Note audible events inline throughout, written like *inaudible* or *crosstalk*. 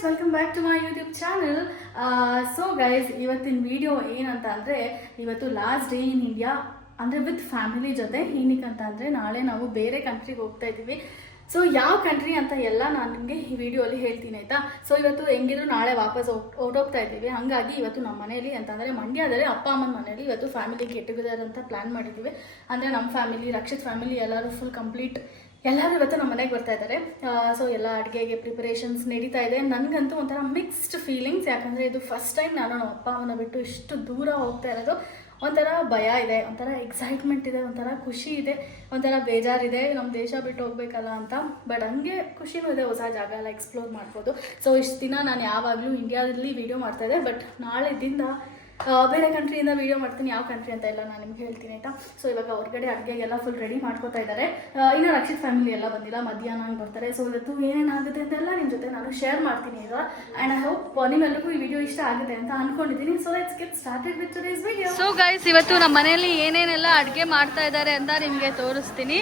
Friends welcome back to my YouTube channel so guys ಇವತ್ತಿನ video ಏನಂತ ಅಂದರೆ ಇವತ್ತು ಲಾಸ್ಟ್ ಡೇ ಇನ್ ಇಂಡಿಯಾ ಅಂದರೆ ವಿತ್ ಫ್ಯಾಮಿಲಿ ಜೊತೆ ಏನಕ್ಕೆ ಅಂದರೆ ನಾಳೆ ನಾವು ಬೇರೆ ಕಂಟ್ರಿಗೆ ಹೋಗ್ತಾ ಇದ್ದೀವಿ. ಸೊ ಯಾವ ಕಂಟ್ರಿ ಅಂತ ಎಲ್ಲ ನಾನು ನಿಮಗೆ ಈ ವಿಡಿಯೋಲಿ ಹೇಳ್ತೀನಿ, ಆಯಿತಾ? ಸೊ ಇವತ್ತು ಹೆಂಗಿದ್ರು ನಾಳೆ ವಾಪಸ್ ಹೊರಟೋಗ್ತಾ ಇದ್ದೀವಿ. ಹಾಗಾಗಿ ಇವತ್ತು ನಮ್ಮ ಮನೇಲಿ ಅಂತಂದರೆ ಮಂಡ್ಯದಲ್ಲಿ ಅಪ್ಪ, ಅಮ್ಮನ ಮನೆಯಲ್ಲಿ ಇವತ್ತು ಫ್ಯಾಮಿಲಿ ಗೆಟ್ ಟುಗೆದರ್ ಅಂತ ಪ್ಲ್ಯಾನ್ ಮಾಡಿದ್ದೀವಿ. ಅಂದರೆ ನಮ್ಮ ಫ್ಯಾಮಿಲಿ ರಕ್ಷಿತ್ ಫ್ಯಾಮಿಲಿ ಎಲ್ಲರೂ ಫುಲ್ ಕಂಪ್ಲೀಟ್ ಎಲ್ಲರೂ ಇವತ್ತು ನಮ್ಮ ಮನೆಗೆ ಬರ್ತಾ ಇದ್ದಾರೆ. ಸೊ ಎಲ್ಲ ಅಡುಗೆಗೆ ಪ್ರಿಪರೇಷನ್ಸ್ ನಡೀತಾ ಇದೆ. ನನಗಂತೂ ಒಂಥರ ಮಿಕ್ಸ್ಡ್ ಫೀಲಿಂಗ್ಸ್ ಯಾಕಂದರೆ ಇದು ಫಸ್ಟ್ ಟೈಮ್ ನಾನು ನಮ್ಮ ಅಪ್ಪ, ಅಮ್ಮನ ಬಿಟ್ಟು ಇಷ್ಟು ದೂರ ಹೋಗ್ತಾ ಇರೋದು. ಒಂಥರ ಭಯ ಇದೆ, ಒಂಥರ ಎಕ್ಸೈಟ್ಮೆಂಟ್ ಇದೆ, ಒಂಥರ ಖುಷಿ ಇದೆ, ಒಂಥರ ಬೇಜಾರಿದೆ. ನಮ್ಮ ದೇಶ ಬಿಟ್ಟು ಹೋಗ್ಬೇಕಲ್ಲ ಅಂತ. ಬಟ್ ಹಂಗೆ ಖುಷಿನೂ ಇದೆ, ಹೊಸ ಜಾಗ ಎಲ್ಲ ಎಕ್ಸ್ಪ್ಲೋರ್ ಮಾಡ್ಬೋದು. ಸೊ ಇಷ್ಟು ದಿನ ನಾನು ಯಾವಾಗಲೂ ಇಂಡಿಯಾದಲ್ಲಿ ವೀಡಿಯೋ ಮಾಡ್ತಾ ಇದ್ದೆ. ಬಟ್ ನಾಳೆದಿಂದ ಬೇರೆ ಕಂಟ್ರಿಯಿಂದ ವೀಡಿಯೋ ಮಾಡ್ತೀನಿ, ಯಾವ ಕಂಟ್ರಿ ಅಂತ ಎಲ್ಲ ನಾನು ನಿಮ್ಗೆ ಹೇಳ್ತೀನಿ, ಆಯಿತಾ? ಸೊ ಇವಾಗ ಹೊರಗಡೆ ಅಡುಗೆಗೆಲ್ಲ ಫುಲ್ ರೆಡಿ ಮಾಡ್ಕೋತಾ ಇದ್ದಾರೆ. ಇನ್ನು ರಕ್ಷಿತ್ ಫ್ಯಾಮಿಲಿ ಎಲ್ಲ ಬಂದಿಲ್ಲ, ಮಧ್ಯಾಹ್ನ ಬರ್ತಾರೆ. ಸೊ ಇವತ್ತು ಏನೇನಾಗುತ್ತೆ ಅಂತೆಲ್ಲ ನಿಮ್ಮ ಜೊತೆ ನಾನು ಶೇರ್ ಮಾಡ್ತೀನಿ ಈಗ. ಆ್ಯಂಡ್ ಐ ಹೋಪ್ ನಿಮ್ಮೆಲ್ಲರಿಗೂ ಈ ವಿಡಿಯೋ ಇಷ್ಟ ಆಗುತ್ತೆ ಅಂತ ಅನ್ಕೊಂಡಿದ್ದೀನಿ. So let's get started with today's video so guys ಇವತ್ತು ನಮ್ಮ ಮನೆಯಲ್ಲಿ ಏನೇನೆಲ್ಲ ಅಡುಗೆ ಮಾಡ್ತಾ ಇದ್ದಾರೆ ಅಂತ ನಿಮಗೆ ತೋರಿಸ್ತೀನಿ.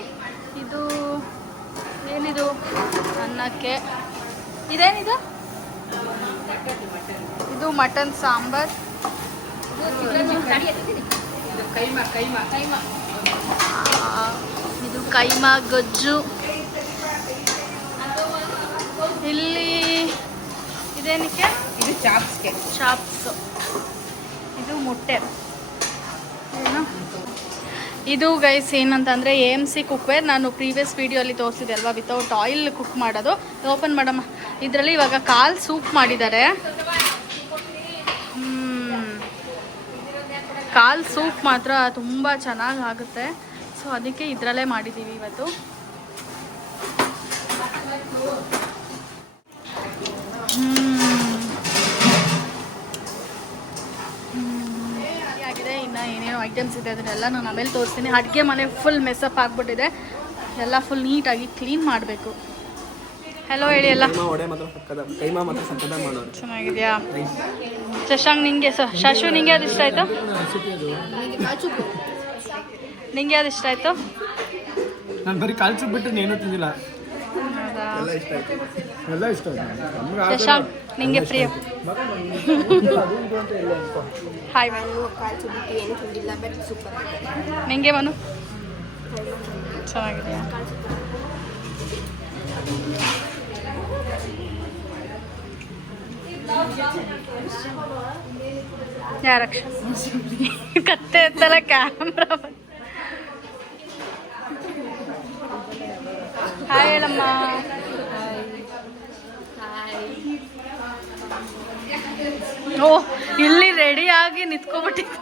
ಇದು ಏನಿದು? ಅನ್ನಕ್ಕೆ. ಇದೇನಿದು? ಇದು ಮಟನ್ ಸಾಂಬಾರ್. ಇದು ಕೈಮಾ ಗೊಜ್ಜು. ಇಲ್ಲಿ ಇದೇನಕ್ಕೆ? ಇದು ಚಾಪ್ಸ್ಗೆ. ಚಾಪ್ಸ್. ಇದು ಮೊಟ್ಟೆ. ಏನು? ಇದು ಗೈಸ್ ಏನಂತಂದರೆ ಎ ಎಂ ಸಿ ಕುಕ್ವೇರ್ ನಾನು ಪ್ರೀವಿಯಸ್ ವೀಡಿಯೋಲಿ ತೋರಿಸಿದೆ ಅಲ್ವಾ ವಿತೌಟ್ ಆಯಿಲ್ ಕುಕ್ ಮಾಡೋದು. ಓಪನ್ ಮಾಡಮ್ಮ. ಇದರಲ್ಲಿ ಇವಾಗ ಕಾಲ್ ಸೂಪ್ ಮಾಡಿದ್ದಾರೆ. ಕಾಲ್ ಸೂಪ್ ಮಾತ್ರ ತುಂಬ ಚೆನ್ನಾಗಿ ಆಗುತ್ತೆ ಸೊ ಅದಕ್ಕೆ ಇದರಲ್ಲೇ ಮಾಡಿದ್ದೀವಿ ಇವತ್ತು. ಆಗಿದೆ ಇನ್ನು ಏನೇನೋ ಐಟಮ್ಸ್ ಇದೆ, ಅದನ್ನೆಲ್ಲ ನಾನು ಆಮೇಲೆ ತೋರಿಸ್ತೀನಿ. ಅಡುಗೆ ಮನೆ ಫುಲ್ ಮೆಸ್ಸಪ್ ಆಗಿಬಿಟ್ಟಿದೆ. ಎಲ್ಲ ಫುಲ್ ನೀಟಾಗಿ ಕ್ಲೀನ್ ಮಾಡಬೇಕು. ಹಲೋ ಹೇಳಿ ಎಲ್ಲ ಚೆನ್ನಾಗಿದ್ಯಾ? ಶಶಾಂಕ್ ನಿಂಗೆ ಸ ಶಶು ನಿಂಗೆ ಅದು ಇಷ್ಟ ಆಯ್ತು? ನಿಂಗೆ ಅದು ಇಷ್ಟ ಆಯಿತು? ನಾನು ಬರೀ ಕಾಲ್ಸು ಬಿಟ್ಟು ಏನೂ ತಿಂದಿಲ್ಲ. ಎಲ್ಲ ಇಷ್ಟ ಆಯ್ತು. ಎಲ್ಲ ಇಷ್ಟ ಆಯ್ತು. ನಮ್ಗೆ ಆ ಥರ ಶಶಾಂಕ್ ನಿಂಗೆ ಪ್ರಿಯ. ಹಾಯ್ ನಿಂಗೆ ಮನು ಚೆನ್ನಾಗಿದೆಯಾ? ಕತ್ತೆ ಎತ್ತಲ್ಲ ಕ್ಯಾಮ್ರಾ ಹಾಯ್ ಹೇಳಮ್ಮ. ಓ ಇಲ್ಲಿ ರೆಡಿ ಆಗಿ ನಿಂತ್ಕೊಬಿಟ್ಟಿದ್ದೆ.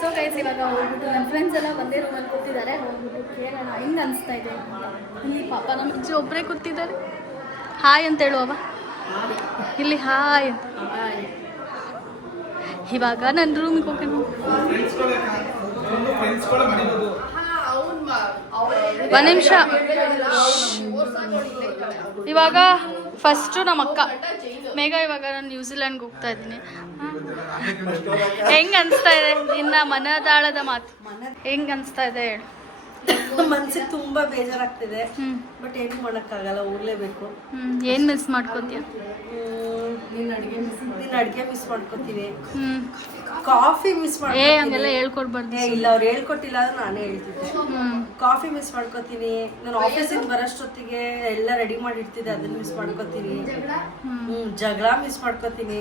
ಸೊ ಗೈಸ್ ಇವಾಗ ಹೋಗ್ಬಿಟ್ಟು ನನ್ನ ಫ್ರೆಂಡ್ಸ್ ಎಲ್ಲ ಒಂದೇ ರೂಮಲ್ಲಿ ಕೂತಿದ್ದಾರೆ. ಹೋಗ್ಬಿಟ್ಟು ಕೇಳೋಣ, ಹೆಂಗೆ ಅನಿಸ್ತಾ ಇದೆ ಇಲ್ಲಿ ಪಾಪ ನಮ್ಮ ಅಜ್ಜಿ ಒಬ್ಬರೇ ಕೂತಿದ್ದಾರೆ. ಹಾಯ್ ಅಂತ ಹೇಳುವವ ಇಲ್ಲಿ ಹಾಯ್ ಅಂತ. ಇವಾಗ ನನ್ನ ರೂಮಿಗೆ ಹೋಗ್ತೀನಿ. ಒಂದು ನಿಮಿಷ. ಇವಾಗ ಫಸ್ಟು ನಮ್ಮ ಅಕ್ಕ. ಮೇಘ ಇವಾಗ ನಾನು ನ್ಯೂಜಿಲೆಂಡ್ಗೆ ಹೋಗ್ತಾ ಇದ್ದೀನಿ. ಹೆಂಗ್ ಅನ್ಸ್ತಾ ಇದೆ ನಿನ್ನ ಮನದಾಳದ ಮಾತು? ಹೆಂಗ್ ಅನ್ಸ್ತಾ ಇದೆ ಹೇಳು. *laughs* ಮನ್ಸಿಗೆ ತುಂಬಾ ಬೇಜಾರಾಗ್ತಿದೆ. ಬಟ್ ಏನು ಮಾಡೋಕ್ಕಾಗಲ್ಲ ಹೋಗ್ಲೇಬೇಕು ಏನ್ ಮಿಸ್ ಮಾಡ್ಕೊತೀಯ? ನಿನ್ನ ಅಡುಗೆ ಮಿಸ್ ನೀನ್ ಅಡ್ಗೆ ಮಿಸ್ ಮಾಡ್ಕೋತೀನಿ. ಕಾಫಿ ಮಿಸ್ ಏ ಹಂಗೆಲ್ಲ ಹೇಳ್ಕೊಡ್ಬಾರ್ದು ಏ, ಇಲ್ಲ ಅವ್ರು ಹೇಳ್ಕೊಟ್ಟಿಲ್ಲ ಅಂದ್ರೆ ನಾನೇ ಹೇಳ್ತಿದ್ದೆ. ಕಾಫಿ ಮಿಸ್ ಮಾಡ್ಕೋತೀನಿ. ನಾನು ಆಫೀಸಿಂದ ಬರೋಷ್ಟೊತ್ತಿಗೆ ಎಲ್ಲ ರೆಡಿ ಮಾಡಿ ಇಡ್ತಿದ್ದೆ ಅದನ್ನ ಮಿಸ್ ಮಾಡ್ಕೋತೀನಿ. ಹ್ಮ್. ಜಗಳ ಮಿಸ್ ಮಾಡ್ಕೋತೀನಿ.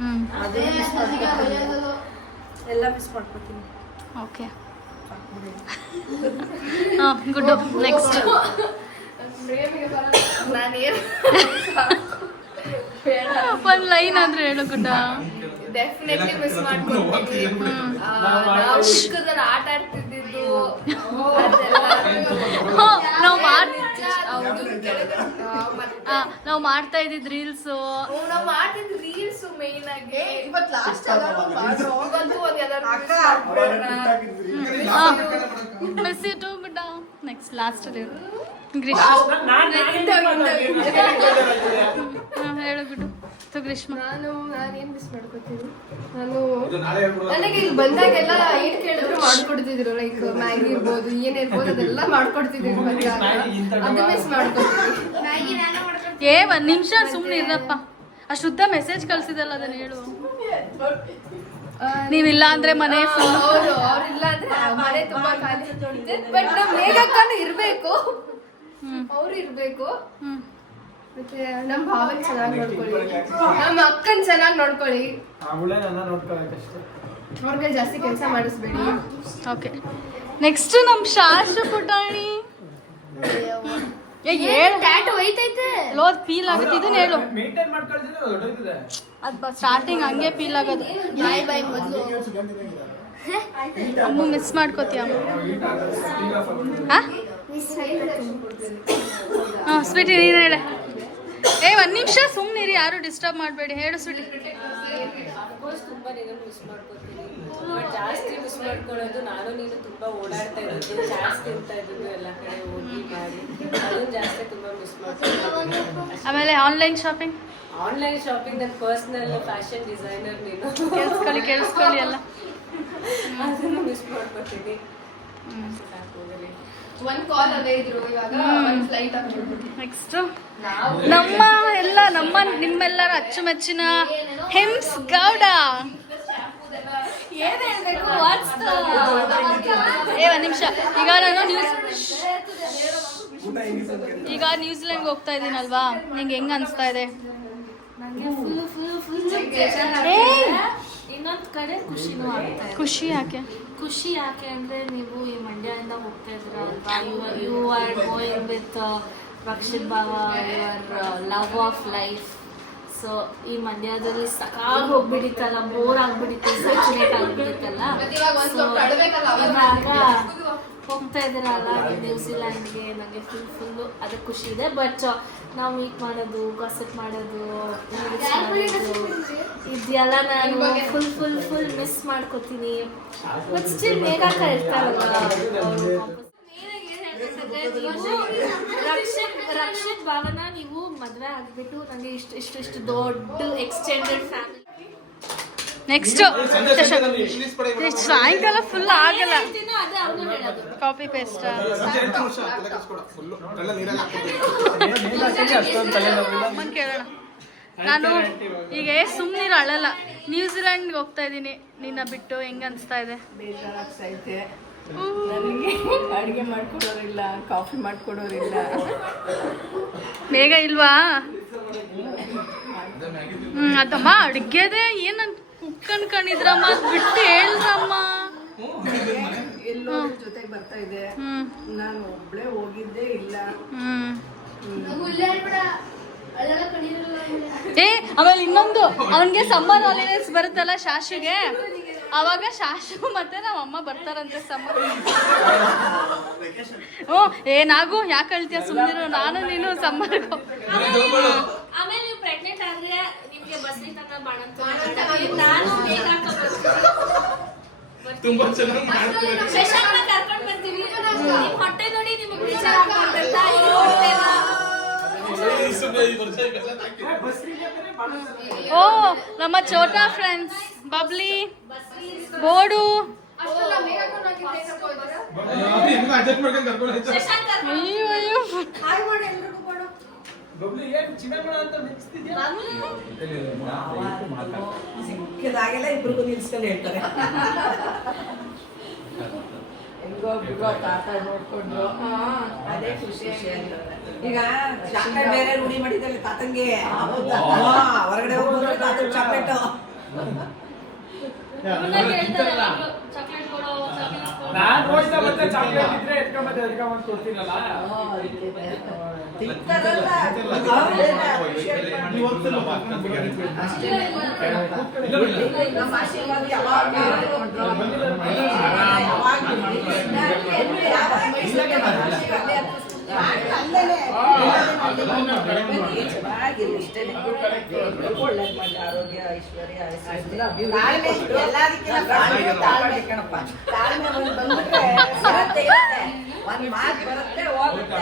ಹ್ಮ್. ಅದನ್ನ ಮಿಸ್ ಮಾಡ್ಕೊತೀನಿ. ಎಲ್ಲ ಮಿಸ್ ಮಾಡ್ಕೋತೀನಿ. ಓಕೆ. ಹಾಂ ಗುಡ್ಡು ನೆಕ್ಸ್ಟ್ ಒಂದು ಲೈನ್ ಅಂದ್ರೆ ಹೇಳು ಗುಡ್ಡ. ಡೆಫಿನೆಟ್ಲಿ ಮಿಸ್ ಮಾಡ್ಕೊಳ್ತೀವಿ ನಾವು ಚಿಕ್ಕದಲ್ಲಿ ಆಟ ಆಡ್ತಿದ್ದು *laughs* ನಾವು ನಾವು ಮಾಡ್ತಾ ಇದ್ದಿದ್ ರೀಲ್ಸ್. ನಾವು ಮಾಡ್ತಿದ್ ರೀಲ್ಸ್ ಮೇನ್ ಆಗಿ. ಇವತ್ತು ಲಾಸ್ಟ್ ಮಿಸ್ ಟು ಗುಡ್ಡ ನೆಕ್ಸ್ಟ್ ಲಾಸ್ಟ್ ಗ್ರೀಶ್ ಹೇಳು ಗುಡ್ಡು ನೆಕ್ಸ್ಟ್ ಗ್ರೀಷ್ಮ? ನಾನು ನಾನು ಏನ್ ಮಿಸ್ ಮಾಡ್ಕೊತೀನಿ? ನಾನು ನನಗೆ ಇಲ್ಲಿ ಬಂದಾಗೆಲ್ಲ ಏನ್ ಕೇಳಿದ್ರು ಮಾಡ್ಕೊಡ್ತಿದ್ರು ಲೈಕ್ ಮ್ಯಾಗಿ ಇರ್ಬೋದು ಏನ್ ಇರ್ಬೋದು ಅದೆಲ್ಲ ಮಾಡ್ಕೊಡ್ತಿದ್ರು ಬಂದಾಗ. ಅದು ಮಿಸ್ ಮಾಡ್ಕೊತೀನಿ ಮ್ಯಾಗಿ ನಾನು ಮಾಡ್ಕೊಡ್ತೀನಿ. ಏ ಒಂದ್ ನಿಮಿಷ ಸುಮ್ನೆ ಇರಪ್ಪ. ಅಷ್ಟುದ್ದ ಮೆಸೇಜ್ ಕಳ್ಸಿದಲ್ಲ ಅದನ್ನ ಹೇಳು. ನೀವಿಲ್ಲ ಅಂದ್ರೆ ಮನೆ. ಅವರು ಅವ್ರಿಲ್ಲ ಅಂದ್ರೆ ಮನೆ ತುಂಬಾ ಖಾಲಿ. ಬಟ್ ನಮ್ ಮೇಘಕ್ಕನು ಇರ್ಬೇಕು. ಅವ್ರು ಇರಬೇಕು. ಹ್ಮ್. ಮತ್ತೆ ನಮ್ ಭಾವನ್ ಚೆನ್ನಾಗಿ ನೋಡ್ಕೊಳ್ಳಿ. ನಮ್ಮ ಅಕ್ಕನ್ ಚೆನ್ನಾಗಿ ನೋಡ್ಕೊಳ್ಳಿ. ಅವಳೇ ನನ್ನ ನೋಡ್ಕೋಬೇಕಷ್ಟೇ ಅವ್ರಿಗೆ ಜಾಸ್ತಿ ಕೆಲಸ ಮಾಡಿಸ್ಬೇಡಿ. ಓಕೆ ನೆಕ್ಸ್ಟ್ ನಮ್ ಶಾಸ್ತ್ರ ಪುಟಾಣಿ. ಏ ಹೇಳು. ಟ್ಯಾಟು ಹೋಯ್ತೈತೆ? ಲೋದ್ ಫೀಲ್ ಆಗುತ್ತೆ. ಇದನ್ನ ಹೇಳು. ಮೇಂಟೈನ್ ಮಾಡ್ಕೊಳ್ತಿದ್ರೆ ದೊಡ್ಡದಿದೆ ಅದ್ ಸ್ಟಾರ್ಟಿಂಗ್ ಹಂಗೆ ಫೀಲ್ ಆಗೋದು. ಬಾಯ್ ಬಾಯ್ ಮೊದಲು. ಅಮ್ಮ ಮಿಸ್ ಮಾಡ್ಕೋತೀಯ ಅಮ್ಮ? ಹಾ ಹಾ? ಸ್ವೀಟಿ ನೀನು ಹೇಳೆ. ಏ ಒಂದು ನಿಮಿಷ ಸುಮ್ಮನಿರಿ ಯಾರು ಡಿಸ್ಟರ್ಬ್ ಮಾಡಬೇಡಿ. ಹೇಳು ಸ್ವೀಟಿ ಅಫ್ಕೋರ್ಸ್ ತುಂಬಾ ನೀನು ಮಿಸ್ ಮಾಡ್ಕೊತೀನಿ. ಜಾಸ್ತಿ ಮಿಸ್ ಮಾಡ್ಕೊಳ್ಳೋದು ನಾನು ನೀನು ತುಂಬಾ ಓಡಾಡ್ತಾ ಇರೋದು ಜಾಸ್ತಿ ಇರ್ತಾ ಇದ್ದು ಎಲ್ಲ ಕಡೆ ಹೋಗಿ ಮಾಡಿ. ಅದನ್ನ ಜಾಸ್ತಿ ತುಂಬಾ ಮಿಸ್ ಮಾಡ್ಕೊತೀನಿ. ಆಮೇಲೆ ಆನ್ಲೈನ್ ಶಾಪಿಂಗ್ ಆನ್ಲೈನ್ ಶಾಪಿಂಗ್ ನನ್ನ ಪರ್ಸನಲ್ ಫ್ಯಾಷನ್ ಡಿಸೈನರ್ ನೀನು. ಕೇಳಿಸ್ಕೊಳ್ಳಿ ಕೇಳಿಸ್ಕೊಳ್ಳಿ ಎಲ್ಲ. ಅದನ್ನು ಮಿಸ್ ಮಾಡ್ಕೊತೀನಿ. ಸಾಕು ನೆಕ್ಸ್ಟ್ ನಮ್ಮ ಎಲ್ಲ ನಮ್ಮ ನಿಮ್ಮೆಲ್ಲರ ಅಚ್ಚುಮೆಚ್ಚಿನ ಹೆಮ್ಸ್ ಗೌಡ ಏನ್ ಹೇಳ್ಬೇಕು ಏ ಒಂದ್ ನಿಮಿಷ. ಈಗ ನಾನು ನ್ಯೂಸ್ ಈಗ ನ್ಯೂಜಿಲೆಂಡ್ ಹೋಗ್ತಾ ಇದೀನಲ್ವಾ ನಿಂಗೆ ಹೆಂಗ ಅನ್ಸ್ತಾ ಇದೆ! ಇನ್ನೊಂದ್ ಕಡೆ ಖುಷಿನೂ ಆಗುತ್ತೆ ಖುಷಿ ಯಾಕೆ? ಖುಷಿ ಯಾಕೆ ಅಂದ್ರೆ ನೀವು ಈ ಮಂಡ್ಯದಿಂದ ಹೋಗ್ತಾ ಇದ್ರ ಅಲ್ವಾ? You you are going with Rakshit ಭಾವ your love of life so ಈ ಮಂಡ್ಯದಲ್ಲಿ ಸಕಾಲ ಹೋಗ್ಬಿಡಿತ್ತಲ್ಲ ಬೋರ್ ಆಗ್ಬಿಡಿತ್ತು ಸ್ಯಾಚುರೇಟ್ ಆಗ್ಬಿಡಿತ್ತಲ್ಲ ಸೊ ಇವಾಗ ಹೋಗ್ತಾ ಇದ್ದೀರಲ್ಲ ನ್ಯೂಜಿಲ್ಯಾಂಡ್ಗೆ ನನಗೆ ಫುಲ್ ಫುಲ್ಲು ಅದು ಖುಷಿ ಇದೆ. ಬಟ್ ನಾವು ಮೀಟ್ ಮಾಡೋದು ಗಾಸಿಪ್ ಮಾಡೋದು ಇದೆಲ್ಲ ನಾನು ಫುಲ್ ಫುಲ್ ಫುಲ್ ಮಿಸ್ ಮಾಡ್ಕೋತೀನಿ. ಬಟ್ ಸ್ಟಿಲ್ ಮೇಘಾಕ ಇರ್ತಾರಲ್ಲ. ರಕ್ಷಿತ್ ರಕ್ಷಿತ್ ಭಾವನ ನೀವು ಮದುವೆ ಆಗ್ಬಿಟ್ಟು ನನಗೆ ಇಷ್ಟು ಇಷ್ಟು ಇಷ್ಟು ದೊಡ್ಡ ಎಕ್ಸ್ಟೆಂಡೆಡ್ ಫ್ಯಾಮಿಲಿ ನೆಕ್ಸ್ಟ್ ಸಾಯಂಕಾಲ ಫುಲ್ ಆಗಲ್ಲ. ಕಾಪಿ ಪೇಸ್ಟ್ ಅಮ್ಮನ್ ಕೇಳೋಣ. ನಾನು ಈಗ ಸುಮ್ಮನೆ ಅಳಲ್ಲ. ನ್ಯೂಜಿಲೆಂಡ್ ಹೋಗ್ತಾ ಇದ್ದೀನಿ. ನಿನ್ನ ಬಿಟ್ಟು ಹೆಂಗ ಅನ್ಸ್ತಾ ಇದೆ? ಬೇಜಾರಾಗ್ತೈತೆ ನನಗೆ ಅಡುಗೆ ಮಾಡ್ಕೊಡೋರಿಲ್ಲ ಕಾಫಿ ಮಾಡ್ಕೊಡೋರಿಲ್ಲ. ಬೇಗ ಇಲ್ವಾ? ಹ್ಮ್ ಅದಮ್ಮ ಏನು ಏನ್ ಕುಕ್ ಕಣಿದ್ರಮ್ಮ ಬಿಟ್ಟು ಹೇಳ್ರಮ್ಮ. ಎಲ್ಲೋ ಜೊತೆಗೆ ಬರ್ತಾ ಇದೆ. ನಾನು ಒಬ್ಳೆ ಹೋಗಿದ್ದೇ ಇಲ್ಲ. ಏ ಆಮೇಲೆ ಇನ್ನೊಂದು ಅವನ್ಗೆ ಸಮ್ಮರ್ ಹಾಲಿಡೇಸ್ ಬರುತ್ತಲ್ಲ ಶಾಶುಗೆ. ಅವಾಗ ಶಾಶು ಮತ್ತೆ ನಮ್ಮ ಅಮ್ಮ ಬರ್ತಾರಂತೆ ಸಮ್ಮರ್ ಹ್ಞೂ ಏ ನಾಗು ಯಾಕೆ ಹೇಳ್ತೀಯ ಸುಮ್ಮನಿರು ನಾನು ನೀನು ಸಮ್ಮರ್ ಆಮೇಲೆ ನೀವು ಪ್ರೆಗ್ನೆಂಟ್ ಆದ್ರೆ ತುಂಬಾ ಚೆನ್ನಾಗಿ ಕರ್ಕೊಂಡ್ ಬರ್ತೀವಿ ಹೊಟ್ಟೆ ನೋಡಿ ನಿಮಗೆ ಓ ನಮ್ಮ ಚೋಟಾ ಫ್ರೆಂಡ್ಸ್ ಬಬ್ಲಿ ಬೋಡು ಅಯ್ಯೋ ಅಯ್ಯೋ ಬಬ್ಲಿ ಏನ್ ಚಿನ್ನಮ್ಮನ ಅಂತ ಮಿಕ್ಸ್ತಿದ್ಯಾ ಸಿಕ್ಕಿದಾಗೆಲ್ಲ ಇಬ್ರಿಗೂ ನಿಲ್ಸ್ಕೊಂಡು ಹೇಳ್ತಾರೆ. ಹೆಂಗೋ ಬಿಡೋ ತಾತ ನೋಡ್ಕೊಂಡು. ಅದೇ ಖುಷಿ ಈಗ ಚಾಕ್ಲೇಟ್ ಬೇರೆ ರೂಢಿ ಮಾಡಿದ್ದಾರೆ ತಾತಂಗೆ. ಹೊರಗಡೆ ಹೋಗ್ಬೋದು ತಾತಂಗೆ ಚಾಕ್ಲೇಟ್ ಚಾಕ್ಲೇಟ್ ಕೊಡೋ ಚಾಕ್ಲೇಟ್ ಕೊಡೋ ನಾನ್ ನೋಡ್ತಾ ಮತ್ತೆ ಚಾಕ್ಲೇಟ್ ಇದ್ರೆ ಎತ್ಕೊಂಬತ್ತೆ ಎತ್ಕೊಂಬಂದು ಕೊಡ್ತೀನಲ್ಲ? ಆರೋಗ್ಯ *laughs* ಐಶ್ವರ್ಯ ಎಲ್ಲದಕ್ಕಿಂತ ತಾಳ್ಮೆ ಬಂದ್ಬಿಟ್ರೆ ಒಂದ್ ಮಾತು ಬರುತ್ತೆ ಹೋಗುತ್ತೆ.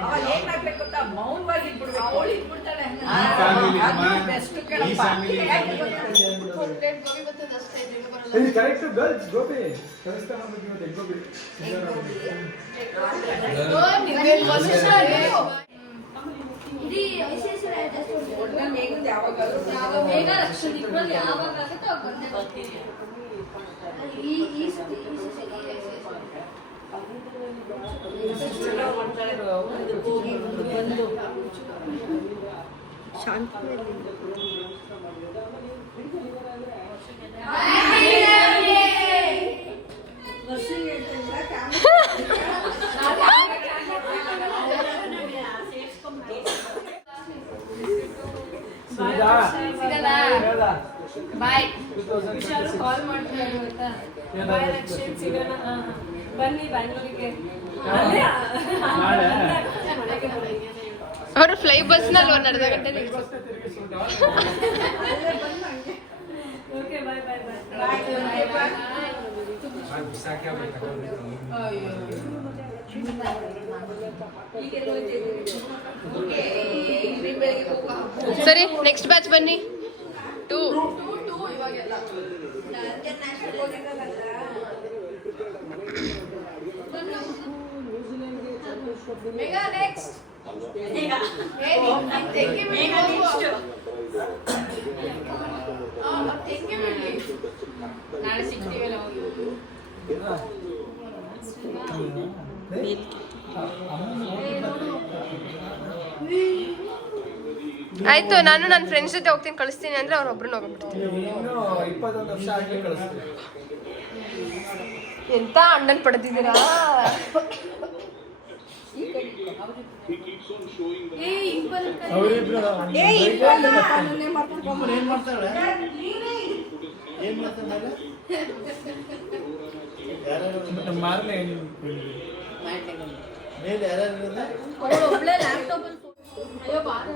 ಅವಾಗ ಏನ್ ಮಾಡ್ಬೇಕು ಅಂತ ಮೌನವಾಗಿ ಇಟ್ಬಿಡ್ಬೇಕು. ಅವಳು ಇಟ್ಬಿಡ್ತಾಳೆ. ಬೆಸ್ಟ್ ಕೇಳಪ್ಪ. ಇಲ್ಲಿ? Correct girls egg gobi. ಬೇಗ ಇಬ್ಬರಲ್ಲಿ ಯಾವಾಗ ಆಗುತ್ತೋ ಅವಾಗ ಈ ಸತಿ ಕಡೆ ಹೋಗಿ ಬಂದು ಹೇಳ ಬಾಯ್ ಕಾಲ್ ಮಾಡ್ತಾರೆ ಗೊತ್ತಾ ಬಾಯ್ ರಕ್ಷಣೆ ಸಿಗೋಣ. ಬನ್ನಿ ಬ್ಯಾಂಗ್ಳೂರಿಗೆ ನಾಳೆ ಅವರು ಫ್ಲೈ ಬಸ್ನಲ್ಲಿ ಒಂದ್ ಅರ್ಧ ಗಂಟೆ ನಿಲ್ಸು. ಓಕೆ ಬಾಯ್ ಬಾಯ್ ಬಾಯ್ ಸರಿ ನೆಕ್ಸ್ಟ್ ಬ್ಯಾಚ್ ಬನ್ನಿ ಟೂ ಮೆಗಾ ನೆಕ್ಸ್ಟ್ ನಾಳೆ ಸಿಗ್ತೀವಲ್ಲ ಆಯ್ತು ನಾನು ನನ್ನ ಫ್ರೆಂಡ್ಸ್ ಜೊತೆ ಹೋಗ್ತೀನಿ ಕಳಿಸ್ತೀನಿ ಅಂದ್ರೆ ಅವ್ರ ಒಬ್ರು ಹೋಗ್ಬಿಡ್ತೀನಿ. ಇನ್ನು ಇಪ್ಪತ್ತೊಂದು ವರ್ಷ ಆಗ್ಲಿ ಕಳಿಸ್ತೀವಿ ಎಂತ ಅಣ್ಣನ್ ಪಡೆದಿದ್ದೀರಾ? ಒಬ್ಳೆ ಲ್ಯಾಪ್ಟಾಪ್ ಅಯ್ಯೋ ಬಾರ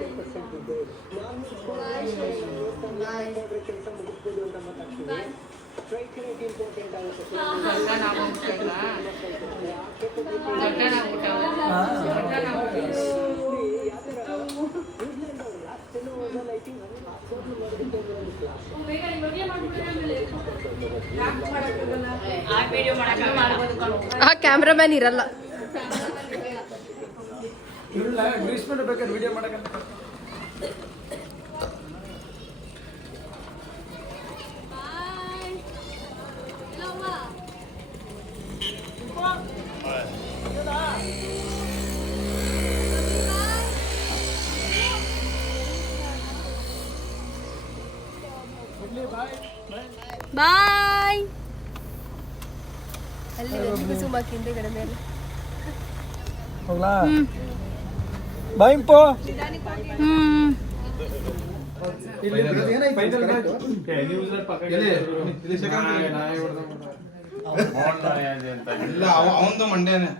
ಆ ಕ್ಯಾಮ್ರಾಮ್ಯಾನ್ ಇರಲ್ಲ ಇಲ್ಲ ಗ್ರೀಸ್ಮೆಂಟ್ ಬೇಕಾದ್ರೆ ವಿಡಿಯೋ ಮಾಡಕ್ಕಂತ ಬಾಯ್ ಅಲ್ಲಿ ನನಗೂ ಸುಮಾಕ್ ಹಿಂದೆಗಡೆ ಮೇಲೆ. ಹೋಗ್ಲಾ? ಬಾಯಿಂಪೋ ಹ್ಮ್. ಇಲ್ಲ ಅವ ಅವಂದು ಮಂಡ್ಯನೇ.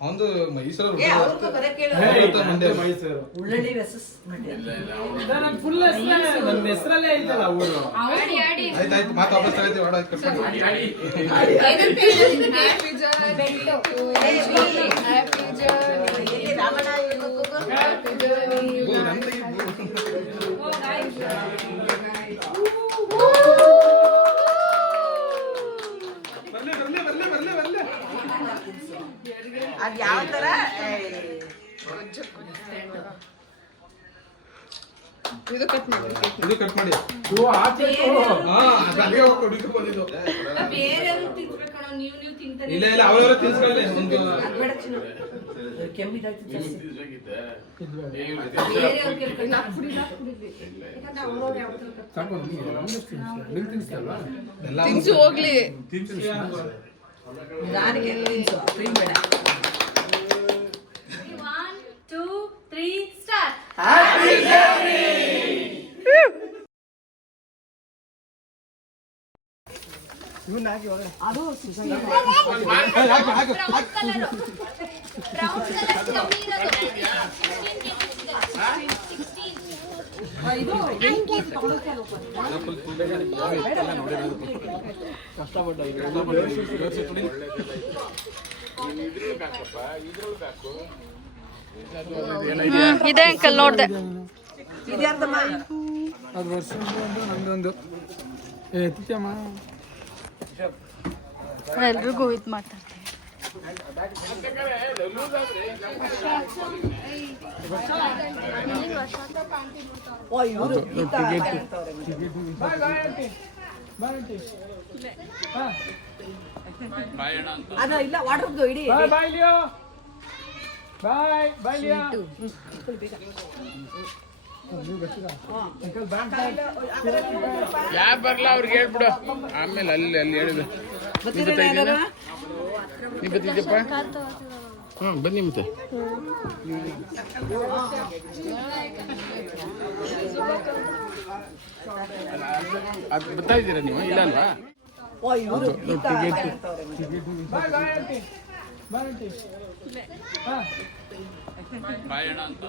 ಅವಂದು ಮೈಸೂರು ಮಂಡ್ಯ ಮೈಸೂರು. ಉಳ್ಳಳ್ಳಿ versus ಮಂಡ್ಯ. ಫುಲ್ ನನ್ನ ಹೆಸರಲ್ಲೇ ಐತಲ್ಲ ಊರು. ಆಡಿ ಆಡಿ. ಮಾತು ವಾಪಸ್ ಹೊಡ ಹ್ಯಾಪಿ ಜರ್ನಿ ಇಲ್ಲಿ ಹ್ಯಾಪಿ ಜರ್ನಿ ಇದು ಕಟ್ ಮಾಡಿ ಇದು ಕಟ್ ಮಾಡಿ. ಹಾ ಅದು ಹುಡುಗಿ ಬಂದಿದ್ದು. ಇಲ್ಲ ಇಲ್ಲ ಅವರೆಲ್ಲ ತಿನ್ಸ್ಕೊಳ್ಳಿ ಒಂದು ತಿನ್ಸು ಹೋಗ್ಲಿ. ತಿನ್ಸು, ಬೇಡ. ಇವನ್ನ ಅದು ಕಷ್ಟಪಟ್ಟ ಇದೆ ಅಂಕಲ್ ನೋಡ್ದೆ. ಇದೆ ಅಂತಮ್ಮ ಅದು ವರ್ಷ ನಂದೊಂದು. ಏ ತಿಮ್ಮ ಎಲ್ರಿಗೂ ಇದು ಅದು ಇಲ್ಲ ವಾಟರ್ದು ಇಡಿ ಬಾಯ್ ಬಾಯ್ ಯಾರು ಬರಲ್ಲ ಅವ್ರಿಗೆ ಹೇಳ್ಬಿಡು. ಆಮೇಲೆ ಅಲ್ಲಿ ಅಲ್ಲಿ ಹೇಳಿದ್ರು. ಬರ್ತೀರಾ ಯಾರು ನೀ ಬತ್ತಿದ್ದಪ್ಪ ಹ್ಞೂ ಬನ್ನಿ ಮತ್ತೆ. ಅದು ಬರ್ತಾ ಇದ್ದೀರಾ ನೀವು? ಇಲ್ಲ ಅಲ್ವಾ? ಓ ಇವರು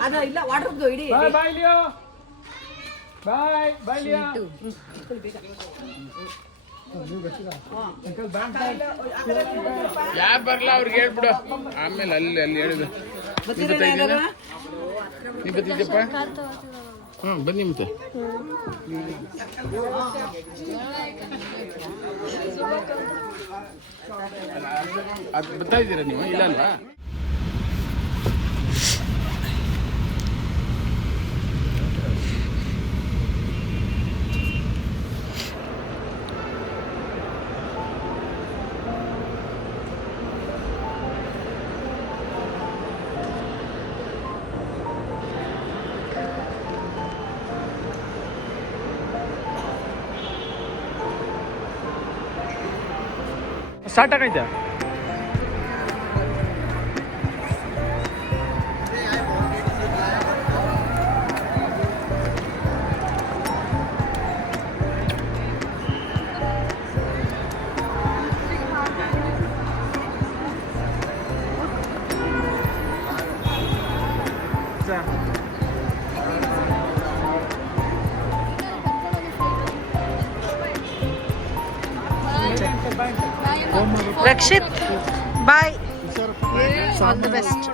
ಅದು ಇಲ್ಲ ವಾಟರ್ದು ಇಡಿ. Bye bye Leo. Bye bye Leo. Uncle bank ಯಾರು ಬರಲ್ಲ ಅವ್ರಿಗೆ ಹೇಳ್ಬಿಡು. ಆಮೇಲೆ ಅಲ್ಲಿ ಅಲ್ಲಿ ಹೇಳಿದ್ರು. ನೀ ಬತ್ತಿದ್ದಪ್ಪ ಹ್ಞೂ ಬನ್ನಿ ಮತ್ತೆ. ಅದು ಬರ್ತಾ ಇದ್ದೀರಾ ನೀವು? ಇಲ್ಲ ಅಲ್ವಾ? ষাট টাকাইটা Rakshit bye. All the best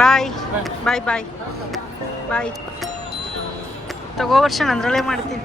bye bye bye. Bye. ತಗೋ ವರ್ಷ ಅಂದ್ರಲ್ಲೇ ಮಾಡ್ತೀನಿ.